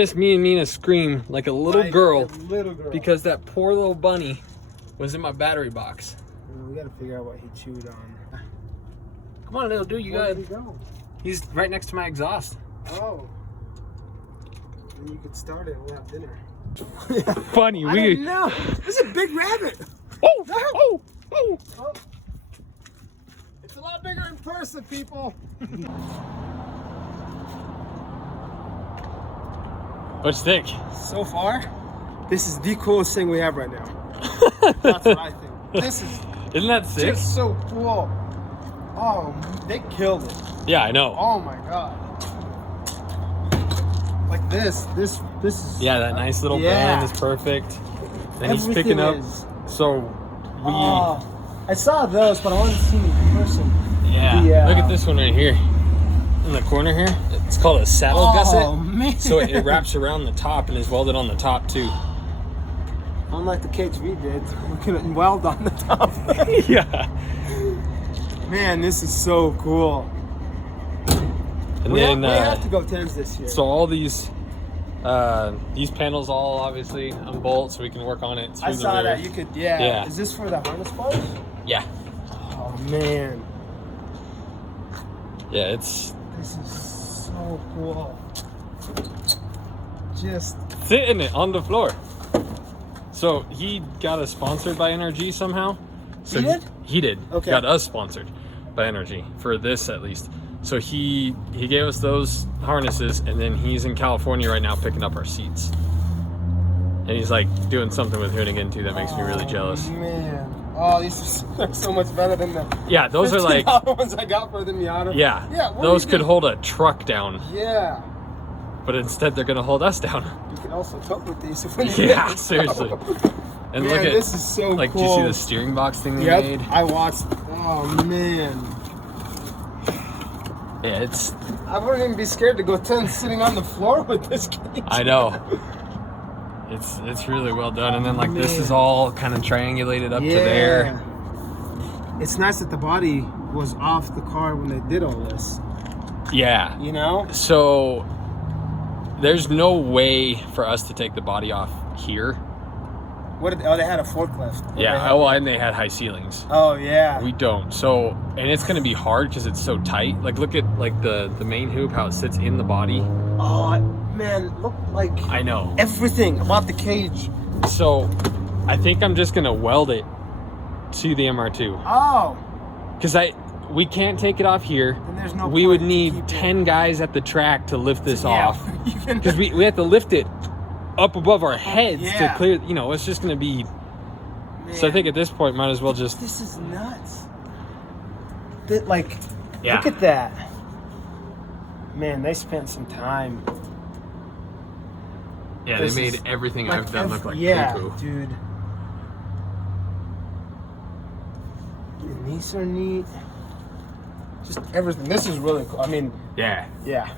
Me and Nina scream like a little girl girl because that poor little bunny was in my battery box. We gotta figure out what he chewed on. Come on, little dude, Where did he go? He's right next to my exhaust. Oh. Then you could start it and we'll have dinner. Funny, I don't know. This is a big rabbit. Oh, oh, oh. Oh. It's a lot bigger in person, people. What's thick? So far, this is the coolest thing we have right now. That's what I think. This is Isn't that sick? just so cool. Oh, they killed it. Yeah, I know. Oh my god. Like this is. Yeah, that nice little bend is perfect. And he's Everything picking up. is. So we. I saw those, but I wanted to see them in person. Yeah. Look at this one right here. In the corner here. It's called a saddle gusset. Oh man. So it wraps around the top and is welded on the top too. Unlike the KHV did, we couldn't weld on the top. Yeah. Man, this is so cool. And We then have to go 10s this year. so all these panels all obviously unbolt so we can work on it through I the saw rear. that you could. Yeah. Is this for the harness bars? Yeah. Oh man, Yeah, it's this is so cool. Just sitting it on the floor. So he got us sponsored by NRG somehow. So He did? He did. Okay. Got us sponsored by NRG for this at least. So he gave us those harnesses, and then he's in California right now picking up our seats. And he's like doing something with Hoonigan too that makes me really jealous. Man, oh, these are so much better than the Yeah, those are like $15 ones I got for the Miata. yeah. What Those do you could think? hold a truck down, Yeah. but instead they're gonna hold us down. You can also tow with these if we need Yeah, to. seriously. And Man, look at this is so like, cool. do you see the steering box thing they Yep, made? I watched. Oh man, Yeah, it's. I wouldn't even be scared to go 10 sitting on the floor with this cage. I know. It's really well done, and then like this is all kind of triangulated up to there. It's nice that the body was off the car when they did all this. Yeah. You know? So there's no way for us to take the body off here. What? Did, oh, they had a forklift. Yeah. Oh, and they had high ceilings. Oh yeah. We don't. So, and it's gonna be hard because it's so tight. Like, look at like the main hoop, how it sits in the body. Oh man, look like I know. everything about the cage. So, I think I'm just gonna weld it to the MR2 Oh. because we can't take it off here. And there's no. We point would to need keep it. 10 guys at the track to lift this off You can- because we have to lift it up above our heads Yeah. to clear. You know, it's just gonna be. So I think at this point, might as well just. This is nuts. That like, Yeah. look at that. Man, they spent some time. Yeah, This they is- made everything I've done look like yeah, poo-poo. dude. And these are neat. Just everything. This is really cool. I mean, Yeah. yeah.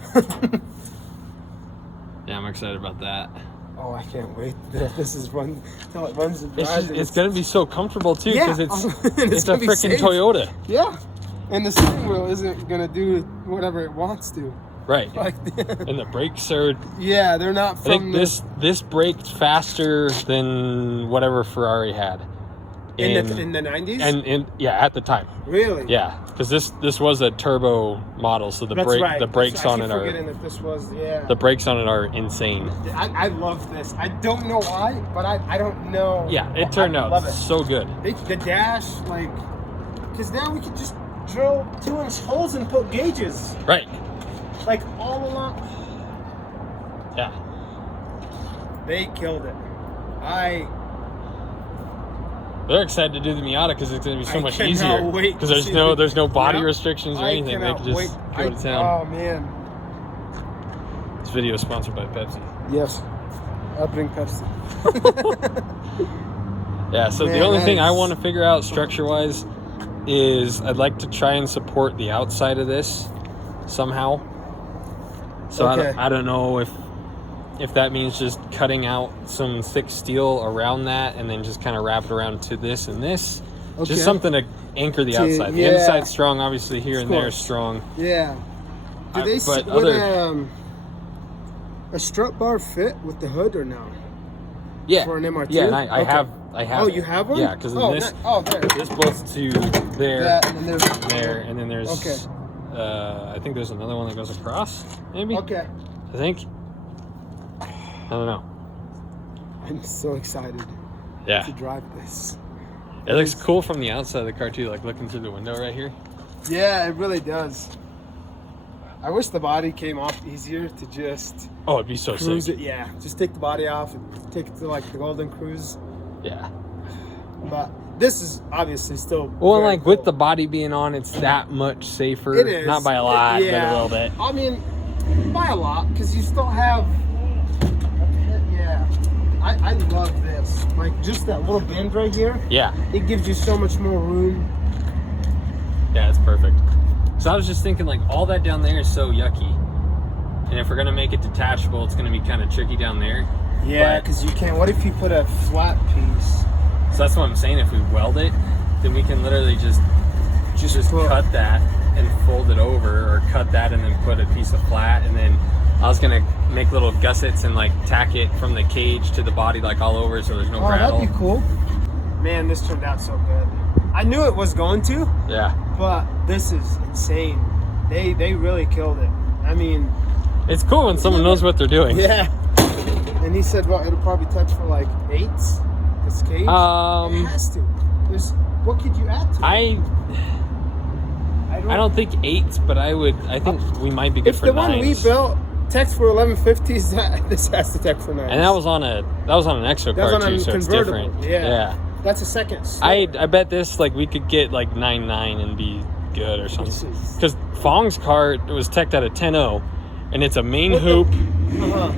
Yeah, I'm excited about that. Oh, I can't wait. This is run till it runs and drives. It's gonna be so comfortable too because Yeah. it's a gonna be freaking safe. Toyota. Yeah, and the steering wheel isn't gonna do whatever it wants to. Right. Like, And the brakes are. yeah, they're not I from think this braked faster than whatever Ferrari had. in the 90s. And yeah, at the time. Really? Yeah, because this was a turbo model, so the That's brake right. the brakes on I it keep forgetting are that this was the brakes on it are insane. I love this. I don't know why, but I don't know. Yeah, it turned I out love it. so good. The dash, like, because now we could just drill 2-inch holes and put gauges, Right. like all along. Yeah. They killed it. They're excited to do the Miata because it's going to be so I much cannot easier. wait Because to there's see no body Yeah. restrictions or I anything. They cannot can just wait. go to town. Oh man. This video is sponsored by Pepsi. Yes. I'll bring Pepsi. Yeah, so Man, the only that thing I is- want to figure out structure-wise is I'd like to try and support the outside of this somehow. So Okay. I don't know if that means just cutting out some thick steel around that and then just kind of wrap it around to this and this. Okay. Just something to anchor the outside. yeah. The inside's strong, obviously here Of and there is course. strong. Yeah. Do they but would, other- a strut bar fit with the hood or no? Yeah. For an MR2? Yeah, and I Okay. have. Oh, you have one? Yeah, because this there. this bolts to there, That, and then there's there, and then there's. Okay. I think there's another one that goes across. Maybe. Okay. I think. I don't know. I'm so excited Yeah. to drive this. It looks cool from the outside of the car too, like looking through the window right here. Yeah, it really does. I wish the body came off easier to just Oh, it'd be so cruise sick. it. Yeah, just take the body off and take it to like the Golden Cruise. Yeah. But this is obviously still. Well, very like with cool. the body being on, it's that much safer. It is. Not by a lot, but Yeah. a little bit. I mean, by a lot, because you still have. Yeah. I love this. Like just that little bend right here. Yeah. It gives you so much more room. Yeah, it's perfect. So I was just thinking, like, all that down there is so yucky. And if we're going to make it detachable, it's going to be kind of tricky down there. Yeah, But- because you can't. What if you put a flat piece? So that's what I'm saying. If we weld it, then we can literally just put- cut that and fold it over, or cut that and then put a piece of flat. And then I was going to make little gussets and, like, tack it from the cage to the body, like, all over so there's no Oh, rattle. that'd be cool. Man, this turned out so good. I knew it was going to, Yeah. but this is insane. They really killed it. I mean, It's cool when someone knows what they're doing. yeah. And he said, well, it'll probably touch for like 8s. This cage. It has to. There's. What could you add to it? I don't think 8s, but I think we might be good If for the 9s. one we built techs for 1150s, this has to tech for 9s. And that was on an exo That was car on too, a so it's convertible. different. Yeah. That's a second. I bet this, like, we could get like 9.9 and be good or something. Because Fong's car was teched at a 10.0, and it's a main hoop,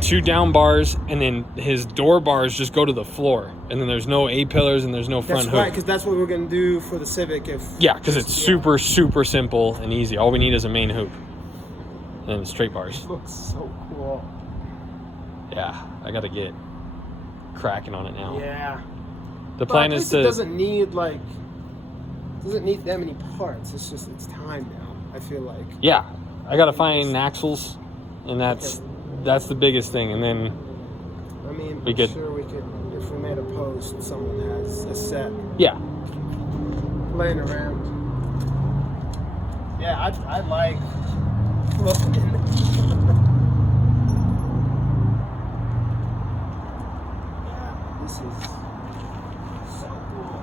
2 down bars, and then his door bars just go to the floor, and then there's no A pillars and there's no front That's hoop. right, because that's what we're gonna do for the Civic. Yeah, because it's super simple and easy. All we need is a main hoop and straight bars. It looks so cool. Yeah, I got to get cracking on it now. Yeah. The plan But at is least to. it doesn't need that many parts. It's just it's time now. I feel like. Yeah, I got to find axles, and that's the biggest thing. And then I mean, We I'm could- sure we could if we made a post. Someone has a set yeah, laying around. Yeah, I like looking in. Yeah, this is so cool.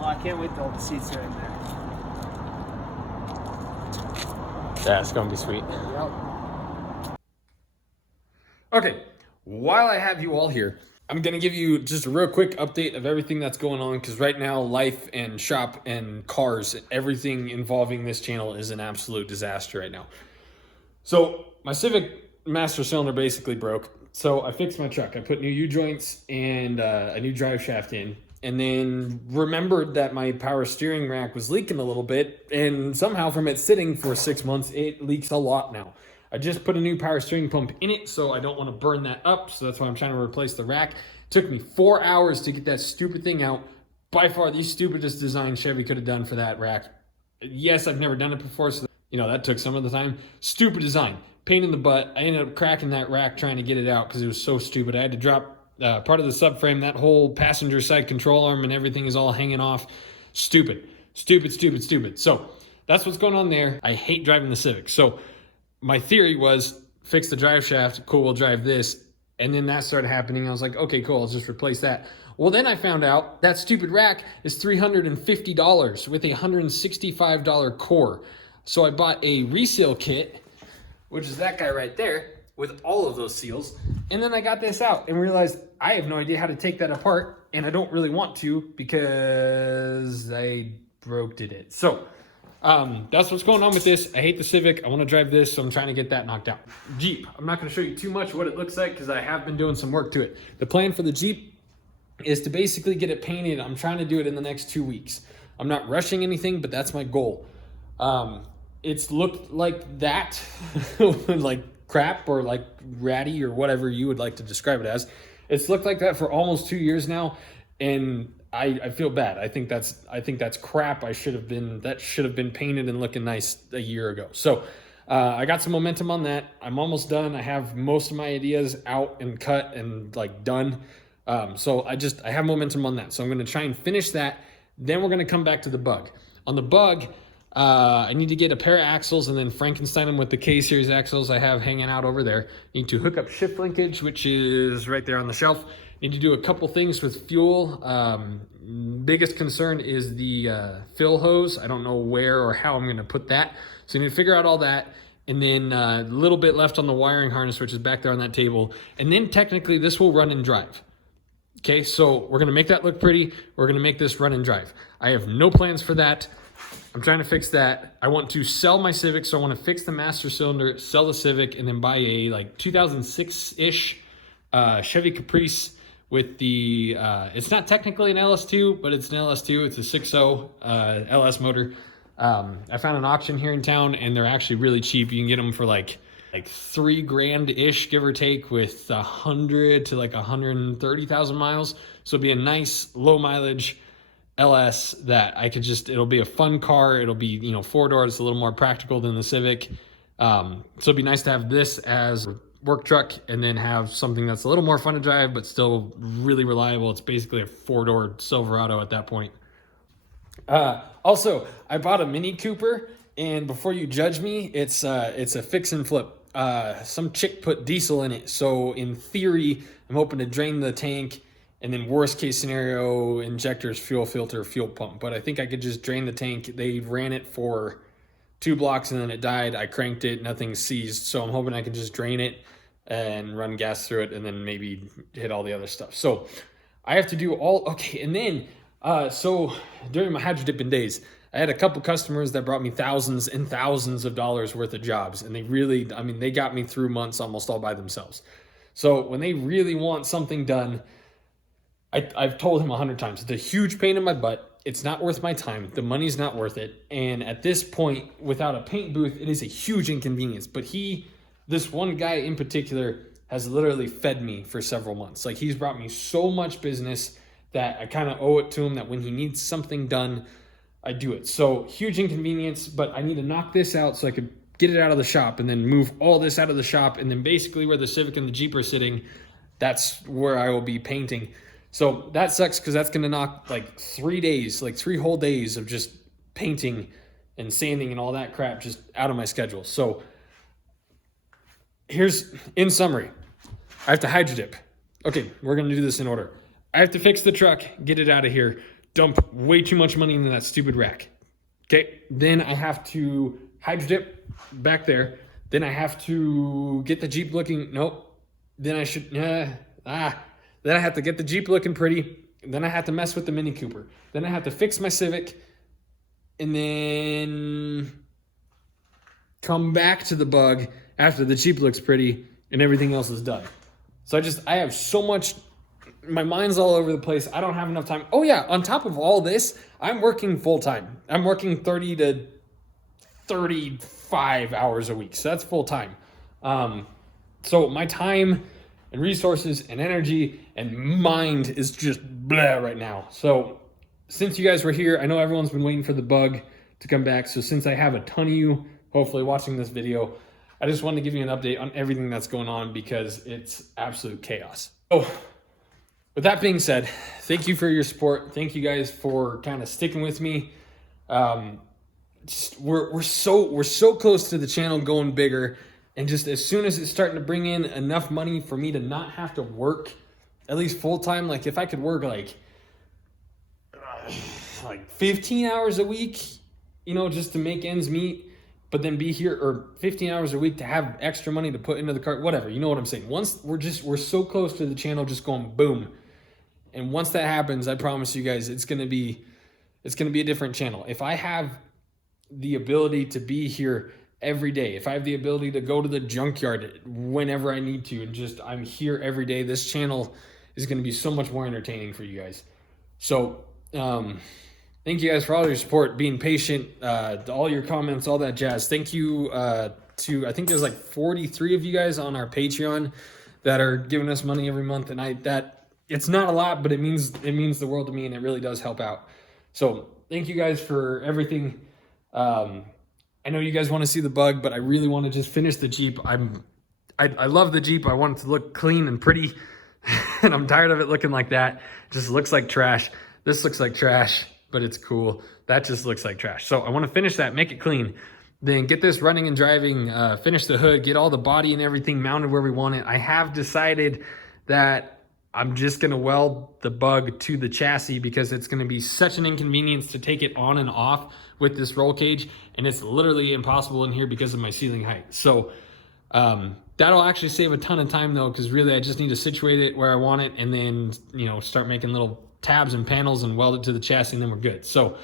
Oh, I can't wait till the seats are in there. yeah, it's gonna be sweet. Yep. Okay, while I have you all here, I'm going to give you just a real quick update of everything that's going on, because right now, life and shop and cars, everything involving this channel is an absolute disaster right now. So my Civic master cylinder basically broke, so I fixed my truck. I put new U-joints and a new drive shaft in, and then remembered that my power steering rack was leaking a little bit, and somehow from it sitting for 6 months, it leaks a lot now. I just put a new power steering pump in it, so I don't want to burn that up, so that's why I'm trying to replace the rack. It took me 4 hours to get that stupid thing out. By far the stupidest design Chevy could have done for that rack. Yes, I've never done it before, so that took some of the time. Stupid design, pain in the butt. I ended up cracking that rack trying to get it out because it was so stupid. I had to drop part of the subframe. That whole passenger side control arm and everything is all hanging off. Stupid. So that's what's going on there. I hate driving the Civic. So my theory was fix the drive shaft, cool, we'll drive this. And then that started happening. I was like, okay, cool, I'll just replace that. Well, then I found out that stupid rack is $350 with a $165 core. So I bought a reseal kit, which is that guy right there, with all of those seals. And then I got this out and realized I have no idea how to take that apart, and I don't really want to because I broke it. So that's what's going on with this. I hate the Civic. I want to drive this, so I'm trying to get that knocked out. Jeep. I'm not going to show you too much what it looks like because I have been doing some work to it. The plan for the Jeep is to basically get it painted. I'm trying to do it in the next 2 weeks. I'm not rushing anything, but that's my goal. It's looked like that, like crap or like ratty or whatever you would like to describe it as. It's looked like that for almost 2 years now, and I feel bad. I think that's crap. That should have been painted and looking nice a year ago. So I got some momentum on that. I'm almost done. I have most of my ideas out and cut and like done. So I have momentum on that. So I'm going to try and finish that. Then we're going to come back to the bug. On the bug, I need to get a pair of axles and then Frankenstein them with the K-series axles I have hanging out over there. Need to hook up shift linkage, which is right there on the shelf. Need to do a couple things with fuel. Biggest concern is the fill hose. I don't know where or how I'm going to put that. So I need to figure out all that. And then a little bit left on the wiring harness, which is back there on that table. And then technically this will run and drive. Okay, so we're gonna make that look pretty. We're gonna make this run and drive. I have no plans for that. I'm trying to fix that. I want to sell my Civic, so I want to fix the master cylinder, sell the Civic, and then buy a like 2006-ish Chevy Caprice with the, it's not technically an LS2, but it's an LS2. It's a 6.0 LS motor. I found an auction here in town, and they're actually really cheap. You can get them for like $3,000-ish, give or take, with 100 to like 130,000 miles. So it'd be a nice low mileage LS that I could just, it'll be a fun car. It'll be, you know, 4-door. It's a little more practical than the Civic. So it'd be nice to have this as a work truck and then have something that's a little more fun to drive, but still really reliable. It's basically a 4-door Silverado at that point. Also, I bought a Mini Cooper, and before you judge me, it's a fix and flip. Some chick put diesel in it, so in theory, I'm hoping to drain the tank, and then worst case scenario, injectors, fuel filter, fuel pump. But I think I could just drain the tank. They ran it for 2 blocks and then it died. I cranked it, nothing seized, so I'm hoping I can just drain it and run gas through it, and then maybe hit all the other stuff. So I have to do all, okay, and then so during my hydro dipping days, I had a couple customers that brought me thousands and thousands of dollars worth of jobs, and they really, I mean, they got me through months almost all by themselves. So when they really want something done, I've told him 100 times, it's a huge pain in my butt. It's not worth my time. The money's not worth it. And at this point, without a paint booth, it is a huge inconvenience. But this one guy in particular, has literally fed me for several months. Like, he's brought me so much business that I kind of owe it to him, that when he needs something done, I do it. So huge inconvenience, but I need to knock this out so I could get it out of the shop and then move all this out of the shop. And then basically where the Civic and the Jeep are sitting, that's where I will be painting. So that sucks, because that's going to knock like 3 days, like 3 whole days of just painting and sanding and all that crap just out of my schedule. So here's, in summary, I have to hydro dip. Okay, we're going to do this in order. I have to fix the truck, get it out of here, dump way too much money into that stupid rack. Okay, then I have to hydro dip back there. Then I have to get the Jeep looking, nope. Then I should, then I have to get the Jeep looking pretty. Then I have to mess with the Mini Cooper. Then I have to fix my Civic. And then come back to the bug after the Jeep looks pretty and everything else is done. So I have so much, my mind's all over the place. I don't have enough time. Oh yeah, on top of all this, I'm working full time. I'm working 30 to 35 hours a week. So that's full time. So my time and resources and energy and mind is just blah right now. So since you guys were here, I know everyone's been waiting for the bug to come back. So since I have a ton of you hopefully watching this video, I just wanted to give you an update on everything that's going on, because it's absolute chaos. Oh, with that being said, thank you for your support. Thank you guys for kind of sticking with me. We're so close to the channel going bigger, and just as soon as it's starting to bring in enough money for me to not have to work at least full time, like if I could work like 15 hours a week, you know, just to make ends meet, but then be here, or 15 hours a week to have extra money to put into the cart, whatever, you know what I'm saying. Once we're so close to the channel just going boom. And once that happens, I promise you guys, it's gonna be a different channel. If I have the ability to be here every day, if I have the ability to go to the junkyard whenever I need to, and just I'm here every day, this channel is gonna be so much more entertaining for you guys. So thank you guys for all your support, being patient, all your comments, all that jazz. Thank you to, I think there's like 43 of you guys on our Patreon that are giving us money every month, and it's not a lot, but it means the world to me, and it really does help out. So thank you guys for everything. I know you guys want to see the bug, but I really want to just finish the Jeep. I love the Jeep. I want it to look clean and pretty, and I'm tired of it looking like that. It just looks like trash. This looks like trash, but it's cool. That just looks like trash. So I want to finish that, make it clean, then get this running and driving, finish the hood, get all the body and everything mounted where we want it. I have decided that I'm just gonna weld the bug to the chassis because it's gonna be such an inconvenience to take it on and off with this roll cage, and it's literally impossible in here because of my ceiling height. So that'll actually save a ton of time though, because really I just need to situate it where I want it and then, you know, start making little tabs and panels and weld it to the chassis, and then we're good. So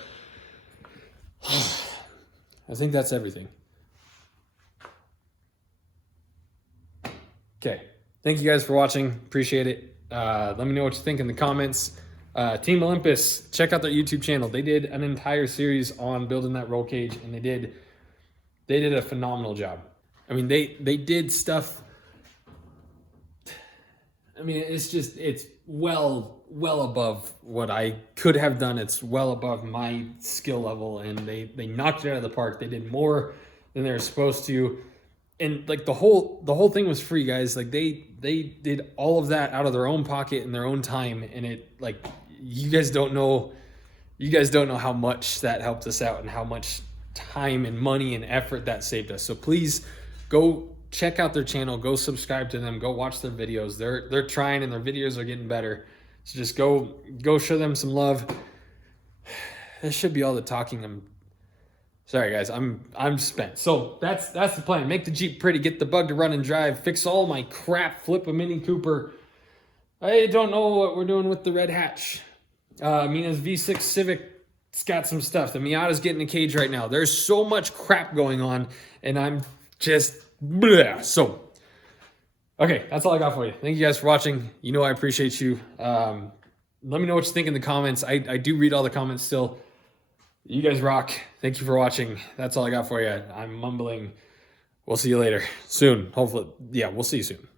I think that's everything. Okay, thank you guys for watching, appreciate it. Let me know what you think in the comments. Team Olympus, check out their YouTube channel. They did an entire series on building that roll cage, and they did a phenomenal job. I mean, they did stuff. I mean, it's well above what I could have done. It's well above my skill level, and they knocked it out of the park. They did more than they were supposed to. And like the whole thing was free, guys. Like they did all of that out of their own pocket and their own time, and it, like, you guys don't know how much that helped us out and how much time and money and effort that saved us. So please go check out their channel, go subscribe to them, go watch their videos. They're trying, and their videos are getting better. So just go show them some love. This should be all the talking. Sorry guys, I'm spent. So that's the plan. Make the Jeep pretty, get the bug to run and drive, fix all my crap, flip a Mini Cooper. I don't know what we're doing with the red hatch. Mina's V6 Civic's got some stuff. The Miata's getting a cage right now. There's so much crap going on, and I'm just bleh. So okay, that's all I got for you. Thank you guys for watching. You know I appreciate you. Let me know what you think in the comments. I do read all the comments still. You guys rock. Thank you for watching. That's all I got for you. I'm mumbling. We'll see you later soon. Hopefully, yeah, we'll see you soon.